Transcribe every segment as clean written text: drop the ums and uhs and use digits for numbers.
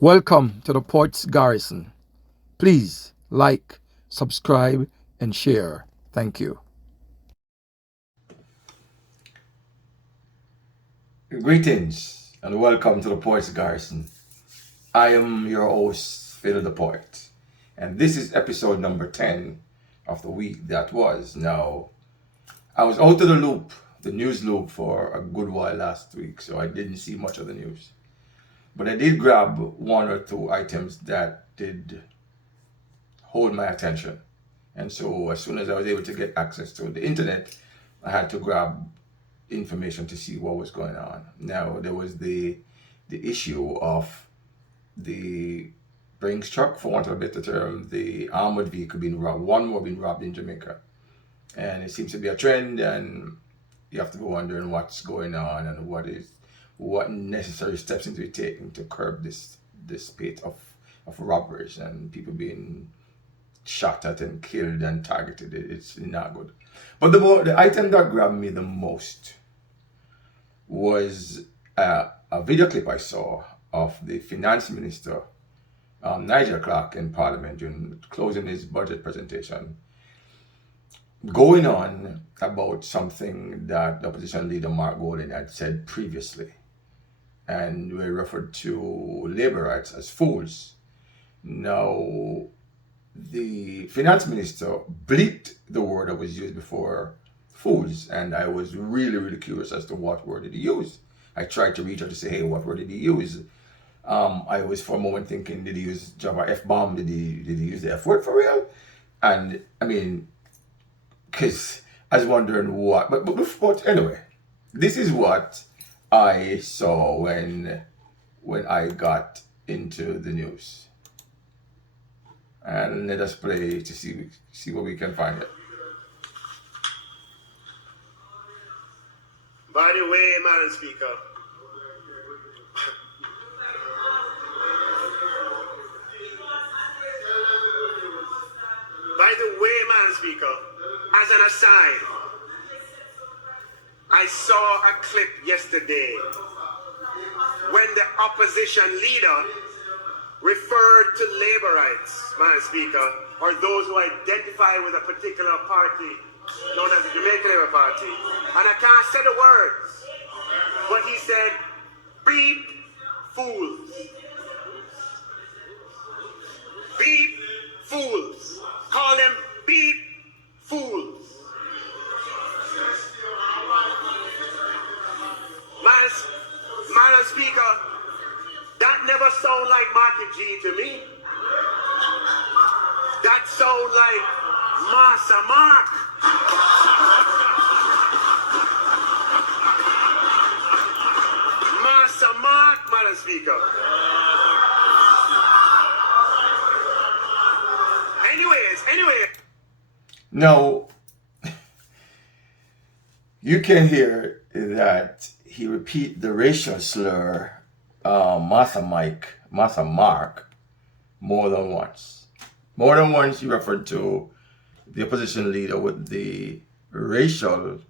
Welcome to the Port's Garrison. Please like, subscribe, and share. Thank you. Greetings and welcome to the Port's Garrison. I am your host, Phil the Poet, and this is episode number 10 of the week that was. Now, I was out of the news loop, for a good while last week, so I didn't see much of the news. But I did grab one or two items that did hold my attention. And so as soon as I was able to get access to the internet, I had to grab information to see what was going on. Now, there was the issue of the Brinks truck, for want of a better term, the armored vehicle being robbed, one more being robbed in Jamaica. And it seems to be a trend, and you have to go wondering what's going on and what necessary steps need to be taken to curb this spate of robberies and people being shot at and killed and targeted. It's not good. But the item that grabbed me the most was a video clip I saw of the finance minister, Nigel Clarke, in Parliament during closing his budget presentation, going on about something that the opposition leader Mark Golding had said previously, and we referred to labor rights as fools. Now, the finance minister bleeped the word that was used before, fools, and I was really curious as to what word did he use. I tried to reach out to say, hey, what word did he use? I was for a moment thinking, did he use Java F-bomb? Did he use the F word for real? And I mean, because I was wondering what, but anyway, this is what I saw when I got into the news. And let us play to see what we can find it. By the way, Madam Speaker, as an aside, I saw a clip yesterday when the opposition leader referred to labor rights, Madam Speaker, or those who identify with a particular party known as the Jamaican Labour Party. And I can't say the words, but he said, beep fools. Beep fools. Call them beep fools. Madam Speaker, that never sound like Market G to me. That sound like Massa Mark. Massa Mark, Madam Speaker. Anyway. Now, you can hear that he repeat the racial slur, Massa Mark, more than once. More than once he referred to the opposition leader with the racial,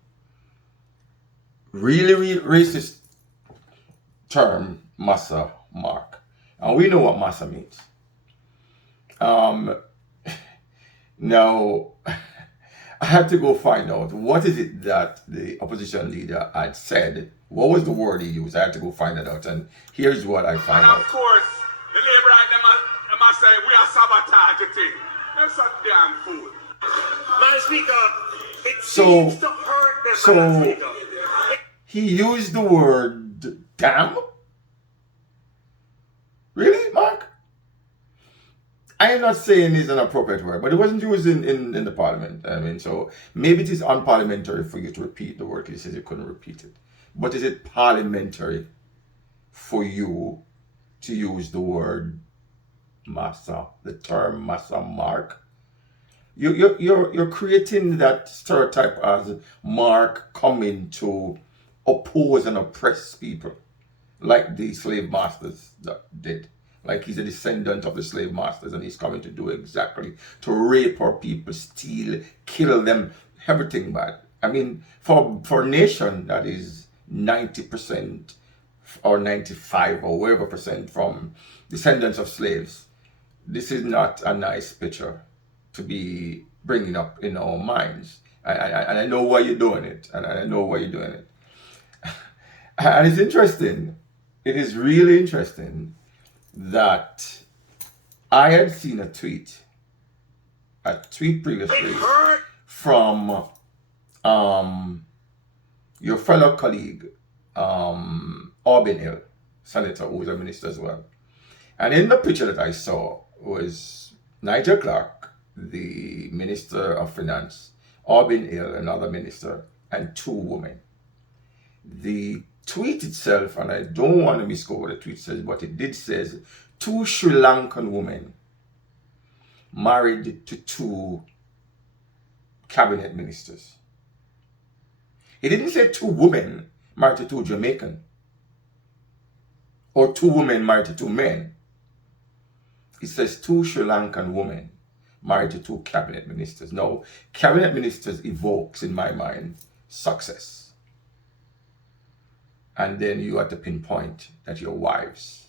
really racist term, Massa Mark. And we know what Massa means. Now, I had to go find out what is it that the opposition leader had said. What was the word he used? I had to go find it out, and here's what I found out. And of course, the labor right, they must say, we are sabotaging. That's a damn fool. Madam Speaker, it seems to hurt them, Madam Speaker. He used the word damn? Really, Mark? I am not saying it's an appropriate word, but it wasn't used in the parliament. I mean, so maybe it is unparliamentary for you to repeat the word because he says you couldn't repeat it. But is it parliamentary for you to use the word Massa, the term Massa Mark? You're creating that stereotype as Mark coming to oppose and oppress people, like the slave masters that did. Like he's a descendant of the slave masters, and he's coming to do exactly, to rape our people, steal, kill them, everything bad. I mean, for a nation that is 90% or 95 or whatever percent from descendants of slaves, this is not a nice picture to be bringing up in our minds. And I know why you're doing it. And I know why you're doing it. And it's interesting. It is really interesting that I had seen a tweet previously from your fellow colleague, Albin Hill, senator who is a minister as well. And in the picture that I saw was Nigel Clarke, the Minister of Finance, Albin Hill, another minister, and two women. The tweet itself, and I don't want to misquote what the tweet says, but it did says two Sri Lankan women married to two cabinet ministers. It didn't say two women married to two Jamaican or two women married to two men. It says two Sri Lankan women married to two cabinet ministers. Now, cabinet ministers evokes, in my mind, success. And then you had to pinpoint that your wives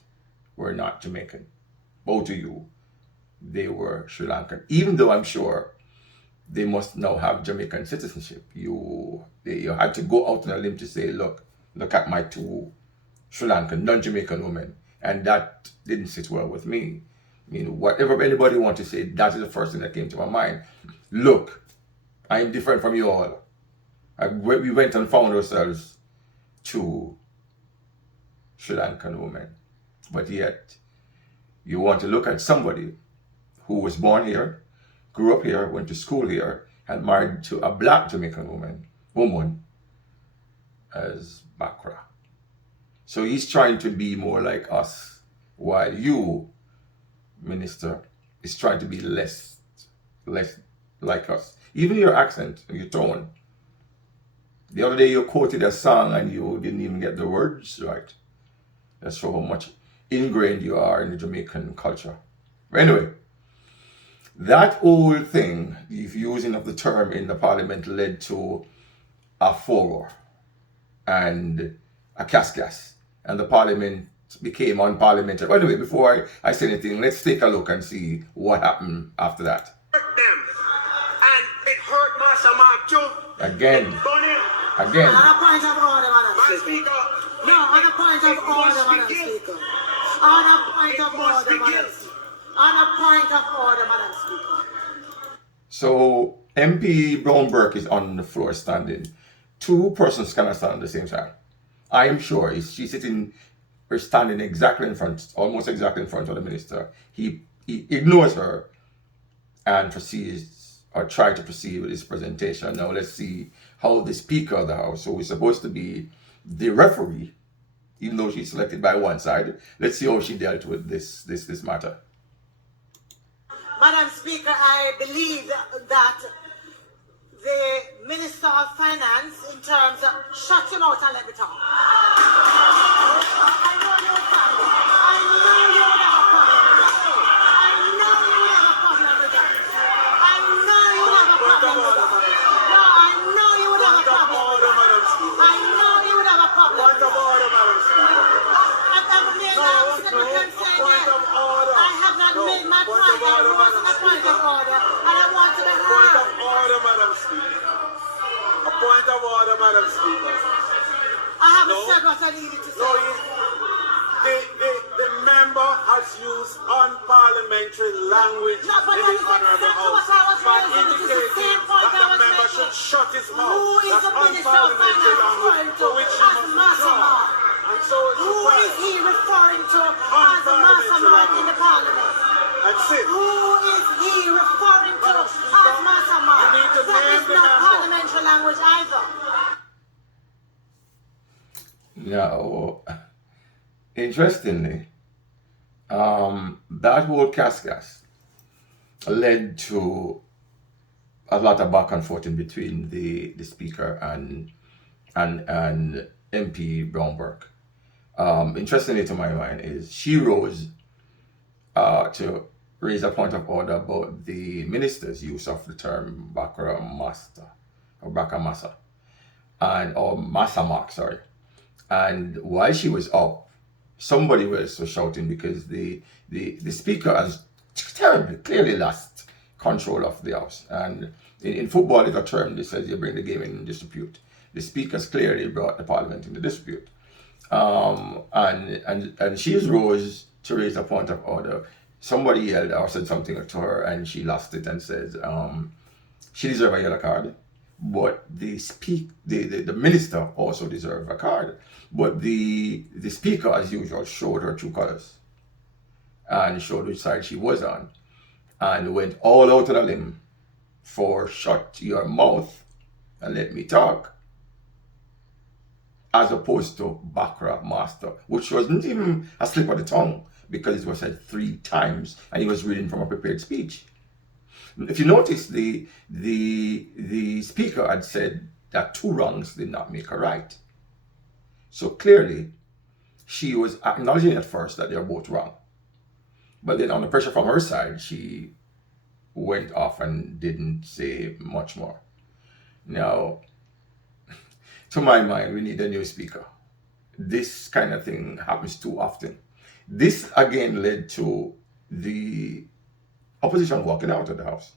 were not Jamaican. Both of you, they were Sri Lankan. Even though I'm sure they must now have Jamaican citizenship. You had to go out on a limb to say, look at my two Sri Lankan, non-Jamaican women. And that didn't sit well with me. I mean, whatever anybody wants to say, that is the first thing that came to my mind. Look, I'm different from you all. We went and found ourselves two Sri Lankan women. But yet, you want to look at somebody who was born here, grew up here, went to school here, and married to a black Jamaican woman as Bakra. So he's trying to be more like us, while you, Minister, is trying to be less like us. Even your accent, your tone. The other day you quoted a song and you didn't even get the words right. That's how much ingrained you are in the Jamaican culture. But anyway, that whole thing, the using of the term in the parliament, led to a furor and a cascas, and the parliament became unparliamentary. Anyway, before I say anything, let's take a look and see what happened after that. Hurt them. And it hurt Massa Mark too. Again. It done him. Again. On a point of order, Madam Man, Speaker. Speaker. No, on a point of order, Madam Speaker. On a point of order, Madam Speaker. On a point of order, Madam Speaker. So MP Brown Burke is on the floor standing. Two persons cannot stand at the same time. I am sure she's sitting or standing exactly in front, almost exactly in front of the minister. He ignores her and proceeds, or tries to proceed with his presentation. Now let's see how the Speaker of the House, who is supposed to be the referee, even though she's selected by one side, let's see how she dealt with this matter. Madam Speaker, I believe that the Minister of Finance, in terms of, shut him out and let me talk. I know you can. I know you would have a problem with that. I know you would have a problem with that. I know you would have a problem with that. No, I know you would have a problem with that. I know you would have a problem with that. I've made a second saying yes. I have not made my point. I rose my point of order, and I want to be heard. Point of order, Madam Speaker. A point of order, Madam Speaker. I haven't said what I needed to say. No, the member has used unparliamentary language No, but in that the is Honourable exactly House what I was by raising. It is the indicating same point that I the was member making. should shut his mouth. Who is That's the Minister of unparliamentary Finance language referring to for which he as must Massa withdraw. Mark? And so it's Who is required. he referring to as Massa Mark in the Parliament? That's it. Who is he referring to as Massa Mark? You need to That name is the not member. parliamentary language either. Now, interestingly, that whole cascas led to a lot of back and forth in between the Speaker and MP Brown Burke. Interestingly, to my mind, is she rose to raise a point of order about the minister's use of the term Bakra Massa, or Massa Mark, sorry. And while she was up, somebody was shouting because the speaker has terribly, clearly lost control of the house. And in football, it's a term that says you bring the game in disrepute. The speakers clearly brought the parliament into dispute. And she rose to raise a point of order. Somebody yelled or said something to her, and she lost it and said she deserved a yellow card. But the minister also deserved a card. But the speaker, as usual, showed her true colors and showed which side she was on, and went all out on a limb for shut your mouth and let me talk, as opposed to Bakra Master, which wasn't even a slip of the tongue because it was said 3 times and he was reading from a prepared speech. If you notice, the speaker had said that 2 wrongs did not make a right. So clearly, she was acknowledging at first that they were both wrong. But then under pressure from her side, she went off and didn't say much more. Now, to my mind, we need a new speaker. This kind of thing happens too often. This again led to the opposition walking out of the house.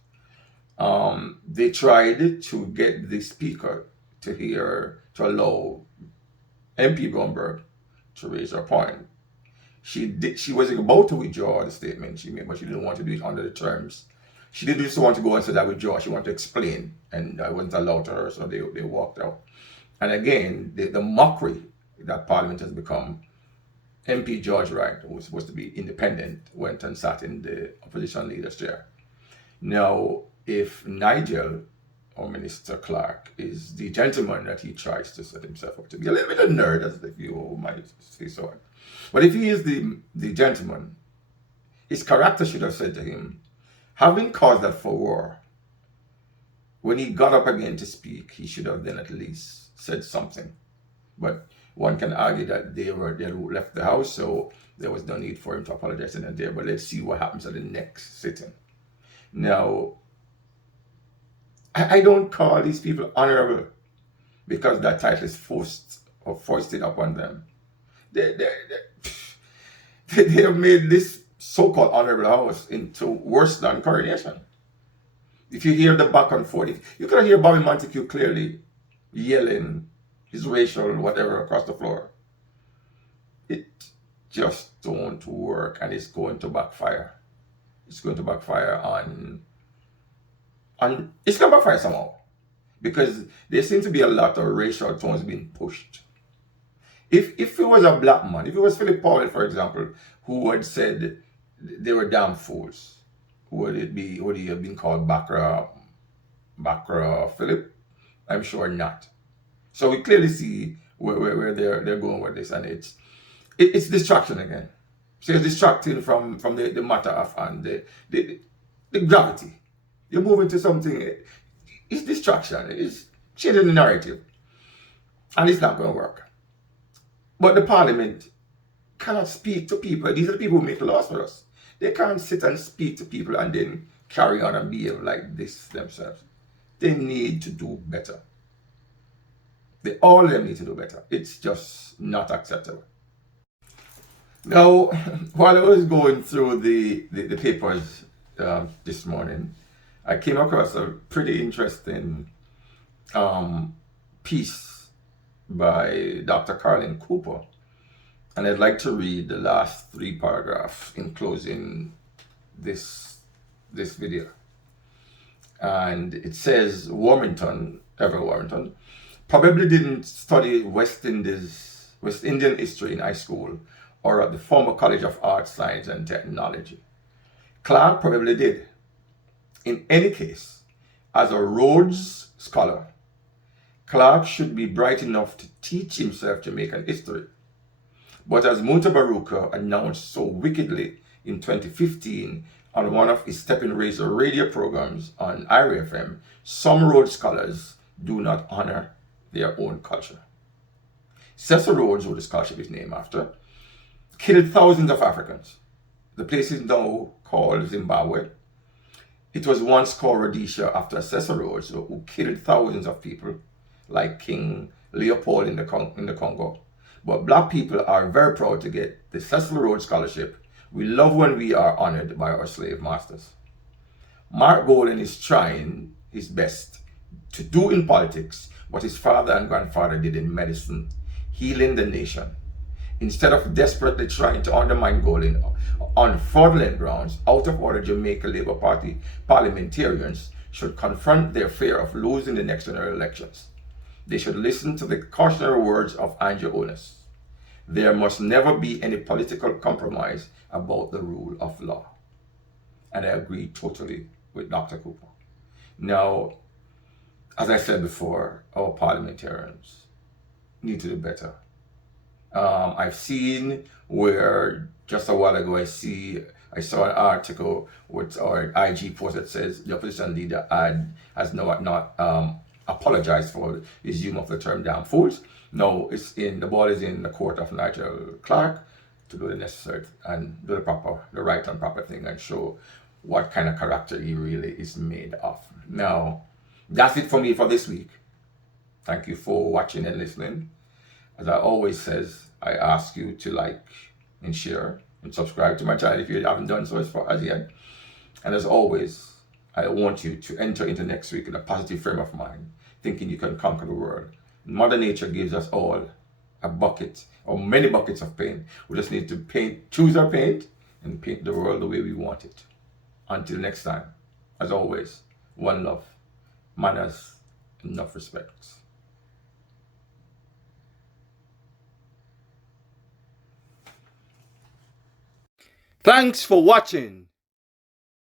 They tried to get the speaker to allow MP Bromberg to raise her point. She was about to withdraw the statement she made, but she didn't want to do it under the terms. She didn't just want to go and say that withdraw. She wanted to explain, and I wasn't allowed to her, so they walked out. And again, the mockery that Parliament has become. MP George Wright, who was supposed to be independent, went and sat in the opposition leader's chair. Now, if Nigel, or Minister Clarke, is the gentleman that he tries to set himself up to be, a little bit of a nerd, as if you might say so. But if he is the gentleman, his character should have said to him, having caused that furor, when he got up again to speak, he should have then at least said something. But one can argue that they left the house, so there was no need for him to apologize in there. But let's see what happens at the next sitting. Now, I don't call these people honorable because that title is foisted upon them. They have made this so-called honorable house into worse than Coronation. If you hear the back and forth, you can hear Bobby Montague clearly yelling his racial whatever across the floor. It just don't work, and it's going to backfire. It's going to backfire on it's going to backfire somehow, because there seems to be a lot of racial tones being pushed. If it was a black man, if it was Philip Powell, for example, who had said they were damn fools, would he have been called Bakra Philip? I'm sure not. So we clearly see where they're going with this, and it's distraction again. So it's distracting from the matter of hand, the gravity. You're moving to something. It's distraction. It's changing the narrative, and it's not going to work. But the Parliament cannot speak to people. These are the people who make laws for us. They can't sit and speak to people and then carry on and behave like this themselves. They need to do better. All of them need to do better. It's just not acceptable. Now, while I was going through the papers this morning, I came across a pretty interesting piece by Dr. Carlin Cooper. And I'd like to read the last 3 paragraphs in closing this video. And it says, Warrington, Everett Warrington, probably didn't study West Indian history in high school or at the former College of Arts, Science and Technology. Clarke probably did. In any case, as a Rhodes Scholar, Clarke should be bright enough to teach himself Jamaican history. But as Muntabaruka announced so wickedly in 2015 on one of his Stepping Razor radio programs on IRA FM, some Rhodes Scholars do not honor their own culture. Cecil Rhodes, who the scholarship is named after, killed thousands of Africans. The place is now called Zimbabwe. It was once called Rhodesia after Cecil Rhodes, who killed thousands of people, like King Leopold in the Congo. But black people are very proud to get the Cecil Rhodes Scholarship. We love when we are honored by our slave masters. Mark Golden is trying his best to do in politics what his father and grandfather did in medicine, healing the nation. Instead of desperately trying to undermine Golden on fraudulent grounds, out of order Jamaican Labour Party parliamentarians should confront their fear of losing the next general elections. They should listen to the cautionary words of Andrew Onus. There must never be any political compromise about the rule of law. And I agree totally with Dr. Cooper. Now, as I said before, our parliamentarians need to do better. I've seen where just a while ago I saw an article with our IG post that says the opposition leader has not apologized for his use of the term damn fools. No, the ball is in the court of Nigel Clarke to do the necessary and do the right and proper thing and show what kind of character he really is made of. Now, that's it for me for this week. Thank you for watching and listening. As I always says, I ask you to like and share and subscribe to my channel if you haven't done so as yet. And as always, I want you to enter into next week in a positive frame of mind, thinking you can conquer the world. Mother Nature gives us all a bucket or many buckets of paint. We just need to choose our paint and paint the world the way we want it. Until next time, as always, one love, manners, enough respect. Thanks for watching.